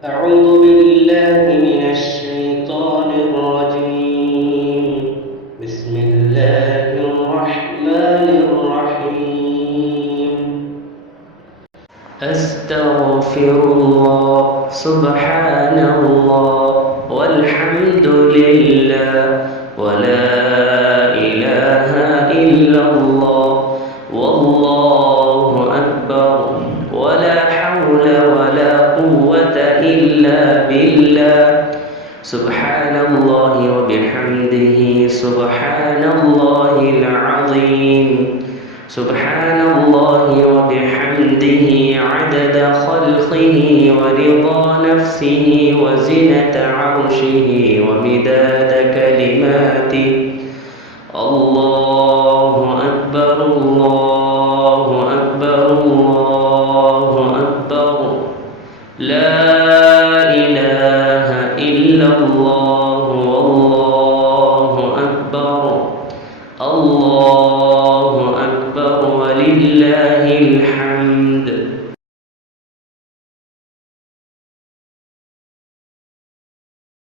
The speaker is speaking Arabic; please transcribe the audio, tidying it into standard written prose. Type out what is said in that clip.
أعوذ بالله من الشيطان الرجيم. بسم الله الرحمن الرحيم. أستغفر الله سبحان الله والحمد لله ولا إله إلا الله والله أكبر ولا حول ولا قوة إلا بالله سبحان الله وبحمده سبحان الله العظيم سبحان الله وبحمده عدد خلقه ورضا نفسه وزنة عرشه ومداد كلماته. الله أكبر الله أكبر الله أكبر لا إله إلا الله والله أكبر الله أكبر ولله الحمد.